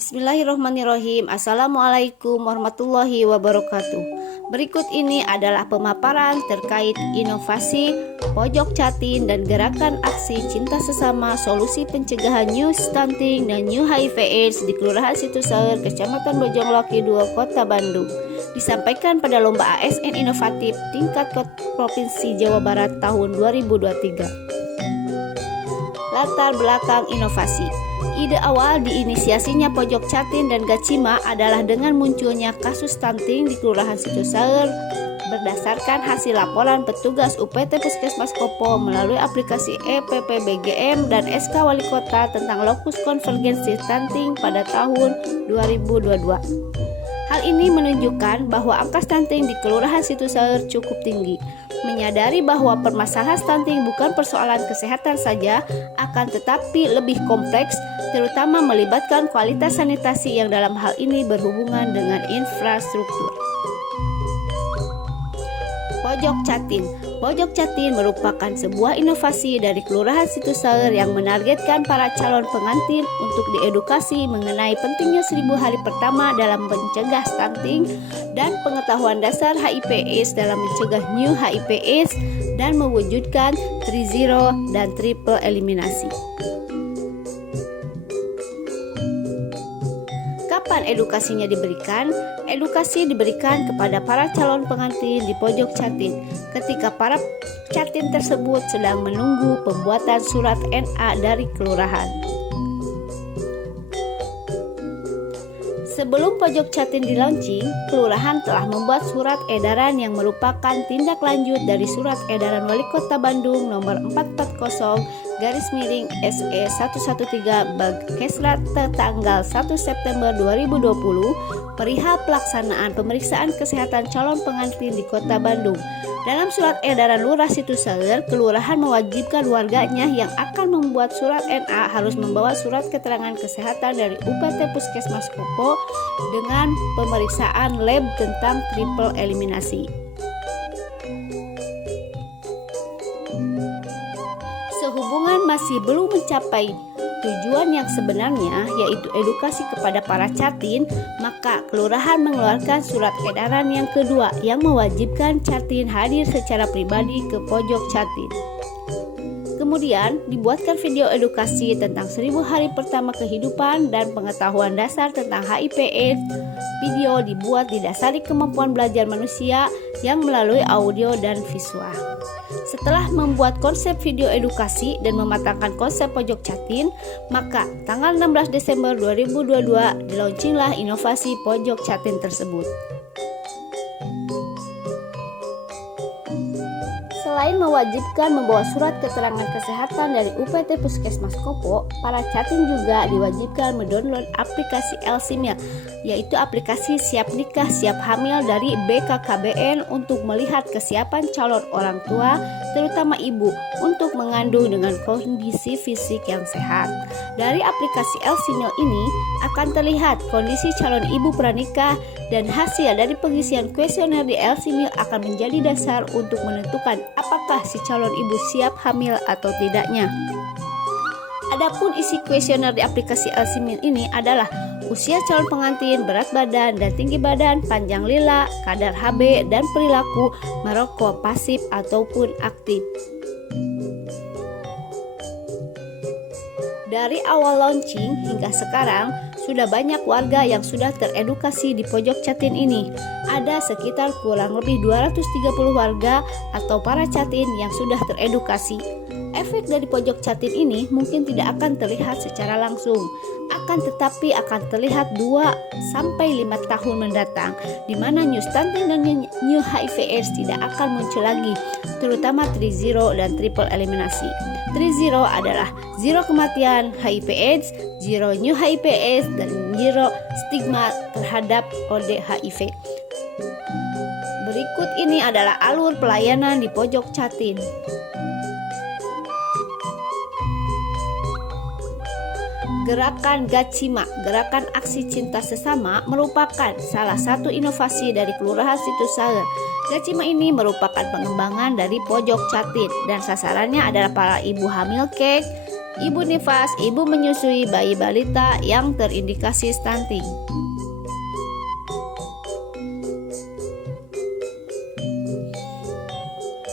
Bismillahirrahmanirrahim. Assalamualaikum warahmatullahi wabarakatuh. Berikut ini adalah pemaparan terkait inovasi pojok Jatin dan gerakan aksi cinta sesama solusi pencegahan new stunting dan new HIV/AIDS di Kelurahan Situsaeur, Kecamatan Bojongloki 2, Kota Bandung. Disampaikan pada Lomba ASN Inovatif tingkat Provinsi Jawa Barat tahun 2023. Latar belakang inovasi. Ide awal diinisiasinya pojok Jatin dan Gacima adalah dengan munculnya kasus stunting di Kelurahan Situsaeur berdasarkan hasil laporan petugas UPT Puskesmas Kopo melalui aplikasi EPPBGM dan SK Wali Kota tentang lokus konvergensi stunting pada tahun 2022. Hal ini menunjukkan bahwa angka stunting di Kelurahan Situsaeur cukup tinggi. Menyadari bahwa permasalahan stunting bukan persoalan kesehatan saja, akan tetapi lebih kompleks, terutama melibatkan kualitas sanitasi yang dalam hal ini berhubungan dengan infrastruktur. Pojok Jatin. Pojok Jatin merupakan sebuah inovasi dari Kelurahan Situsaeur yang menargetkan para calon pengantin untuk diedukasi mengenai pentingnya 1000 hari pertama dalam mencegah stunting dan pengetahuan dasar HIV/AIDS dalam mencegah new HIV/AIDS dan mewujudkan 3-0 dan triple eliminasi. Kapan edukasinya diberikan? Edukasi diberikan kepada para calon pengantin di pojok Jatin ketika para Jatin tersebut sedang menunggu pembuatan surat NA dari kelurahan. Sebelum pojok Jatin di-launching, kelurahan telah membuat surat edaran yang merupakan tindak lanjut dari surat edaran Wali Kota Bandung nomor 440/SE 113 Bagkesrat tanggal 1 September 2020 perihal pelaksanaan pemeriksaan kesehatan calon pengantin di Kota Bandung. Dalam surat edaran Lurah Situsaeur, kelurahan mewajibkan warganya yang akan membuat surat NA harus membawa surat keterangan kesehatan dari UPT Puskesmas Kopo dengan pemeriksaan lab tentang triple eliminasi. Sehubungan masih belum mencapai tujuan yang sebenarnya, yaitu edukasi kepada para Jatin, maka kelurahan mengeluarkan surat edaran yang kedua yang mewajibkan Jatin hadir secara pribadi ke pojok Jatin. Kemudian dibuatkan video edukasi tentang 1000 hari pertama kehidupan dan pengetahuan dasar tentang HIV/AIDS. Video dibuat didasari kemampuan belajar manusia yang melalui audio dan visual. Setelah membuat konsep video edukasi dan mematangkan konsep pojok Jatin, maka tanggal 16 Desember 2022 dilaunchinglah inovasi pojok Jatin tersebut. Selain mewajibkan membawa surat keterangan kesehatan dari UPT Puskesmas Kopo, para Jatin juga diwajibkan mendownload aplikasi LCMIL, yaitu aplikasi siap nikah siap hamil dari BKKBN untuk melihat kesiapan calon orang tua, terutama ibu, untuk mengandung dengan kondisi fisik yang sehat. Dari aplikasi LCMIL ini akan terlihat kondisi calon ibu pranikah dan hasil dari pengisian kuesioner di LCMIL akan menjadi dasar untuk menentukan apakah si calon ibu siap hamil atau tidaknya. Adapun isi kuesioner di aplikasi LCMIL ini adalah usia calon pengantin, berat badan dan tinggi badan, panjang lila, kadar HB, dan perilaku merokok pasif ataupun aktif. Dari awal launching hingga sekarang, sudah banyak warga yang sudah teredukasi di pojok Jatin ini. Ada sekitar kurang lebih 230 warga atau para Jatin yang sudah teredukasi. Efek dari pojok Jatin ini mungkin tidak akan terlihat secara langsung, akan tetapi akan terlihat 2-5 tahun mendatang, di mana new stunting dan new HIV/AIDS tidak akan muncul lagi, terutama 3-0 dan triple eliminasi. 3-0 adalah 0 kematian HIV/AIDS, 0 new HIV/AIDS, dan 0 stigma terhadap ODHIV. Berikut ini adalah alur pelayanan di pojok Jatin. Gerakan Gacima, Gerakan Aksi Cinta Sesama, merupakan salah satu inovasi dari Kelurahan Situsaeur. Gacima ini merupakan pengembangan dari pojok Jatin dan sasarannya adalah para ibu hamil kek, ibu nifas, ibu menyusui bayi balita yang terindikasi stunting.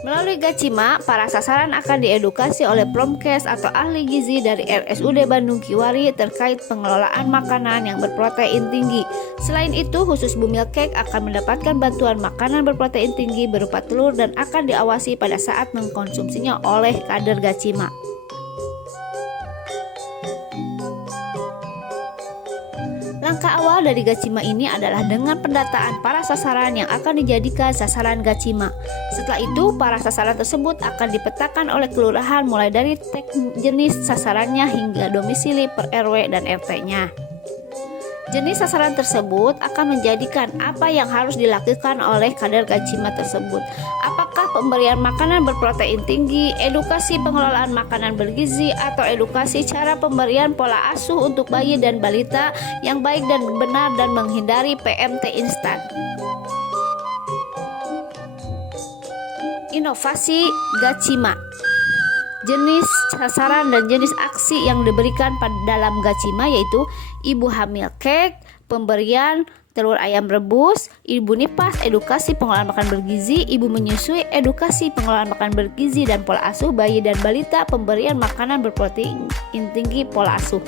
Melalui Gacima, para sasaran akan diedukasi oleh Promkes atau ahli gizi dari RSUD Bandung Kiwari terkait pengelolaan makanan yang berprotein tinggi. Selain itu, khusus Bumil Cake akan mendapatkan bantuan makanan berprotein tinggi berupa telur dan akan diawasi pada saat mengkonsumsinya oleh kader Gacima. Langkah awal dari Gacima ini adalah dengan pendataan para sasaran yang akan dijadikan sasaran Gacima. Setelah itu, para sasaran tersebut akan dipetakan oleh kelurahan mulai dari jenis sasarannya hingga domisili per RW dan RT-nya. Jenis sasaran tersebut akan menjadikan apa yang harus dilakukan oleh kader Gacima tersebut. Apakah pemberian makanan berprotein tinggi, edukasi pengelolaan makanan bergizi, atau edukasi cara pemberian pola asuh untuk bayi dan balita yang baik dan benar dan menghindari PMT instan. Inovasi Gacima. Jenis sasaran dan jenis aksi yang diberikan pada dalam Gacima yaitu ibu hamil cake, pemberian telur ayam rebus, ibu nifas, edukasi pengelolaan makan bergizi, ibu menyusui, edukasi pengelolaan makan bergizi dan pola asuh bayi dan balita, pemberian makanan berprotein tinggi pola asuh.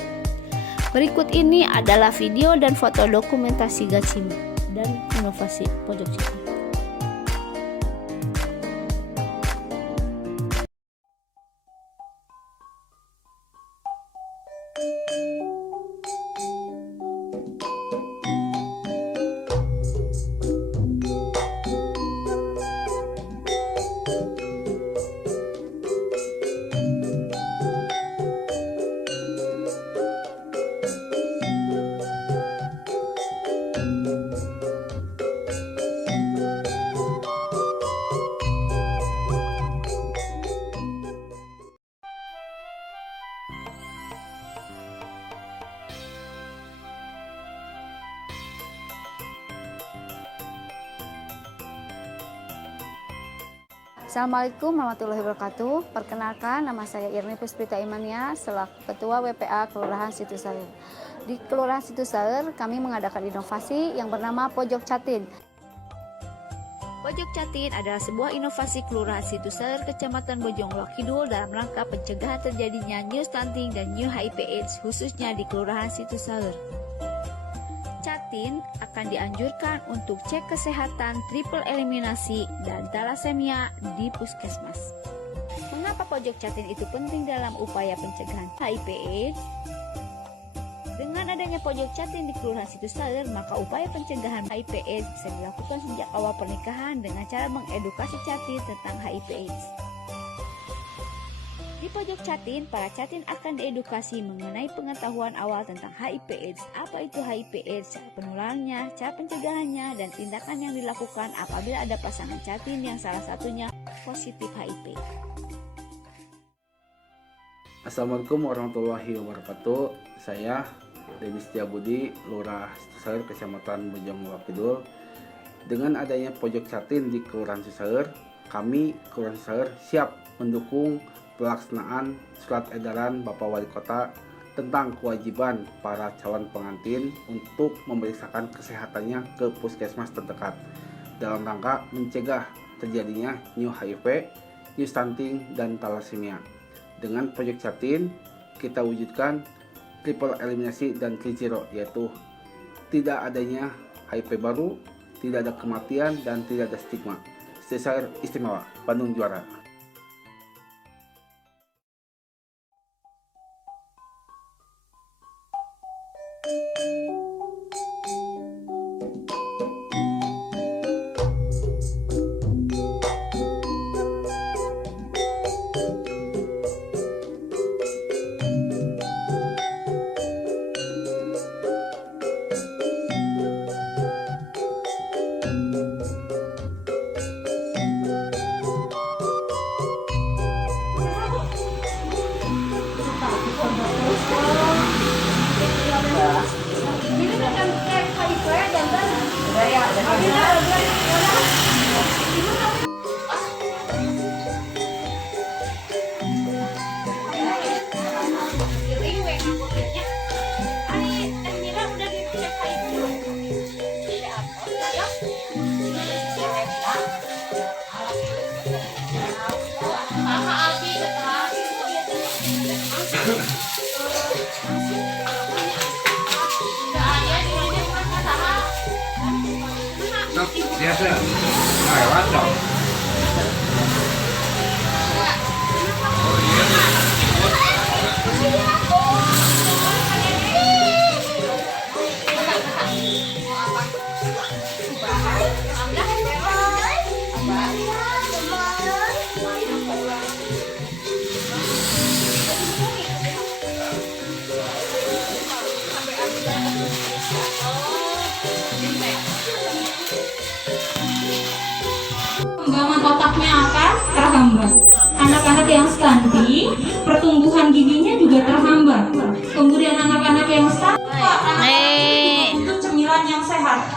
Berikut ini adalah video dan foto dokumentasi Gacima dan inovasi pojok Cimahi. Assalamualaikum warahmatullahi wabarakatuh. Perkenalkan, nama saya Irni Puspita Imania selaku Ketua WPA Kelurahan Situsaeur. Di Kelurahan Situsaeur kami mengadakan inovasi yang bernama Pojok Catin. Pojok Catin adalah sebuah inovasi Kelurahan Situsaeur, Kecamatan Bojongloa Kidul dalam rangka pencegahan terjadinya new stunting dan new HIV/AIDS khususnya di Kelurahan Situsaeur. Catin akan dianjurkan untuk cek kesehatan triple eliminasi dan talasemia di puskesmas. Mengapa pojok Catin itu penting dalam upaya pencegahan HIV/AIDS? Dengan adanya pojok Catin di Kelurahan Situsaeur, maka upaya pencegahan HIV/AIDS bisa dilakukan sejak awal pernikahan dengan cara mengedukasi Catin tentang HIV/AIDS. Di pojok Catin, para Catin akan diedukasi mengenai pengetahuan awal tentang HIV/AIDS, apa itu HIV/AIDS, cara penularannya, cara pencegahannya, dan tindakan yang dilakukan apabila ada pasangan Catin yang salah satunya positif HIV. Assalamualaikum warahmatullahi wabarakatuh. Saya Denny Setiabudi, Lurah Situsaeur, Kecamatan Bojongloa Kidul. Dengan adanya pojok Catin di Kelurahan Situsaeur, kami Kelurahan Situsaeur siap mendukung pelaksanaan surat edaran Bapak Wali Kota tentang kewajiban para calon pengantin untuk memeriksakan kesehatannya ke puskesmas terdekat dalam rangka mencegah terjadinya new HIV, new stunting, dan talasemia. Dengan Pojok Catin, kita wujudkan triple eliminasi dan clean zero, yaitu tidak adanya HIV baru, tidak ada kematian, dan tidak ada stigma. Situsaeur istimewa, Bandung juara. biasa lewat dong. Perkembangan otaknya akan terhambat. Anak-anak yang stunting, pertumbuhan giginya juga terhambat. Kemudian anak-anak yang stunting, untuk cemilan yang sehat.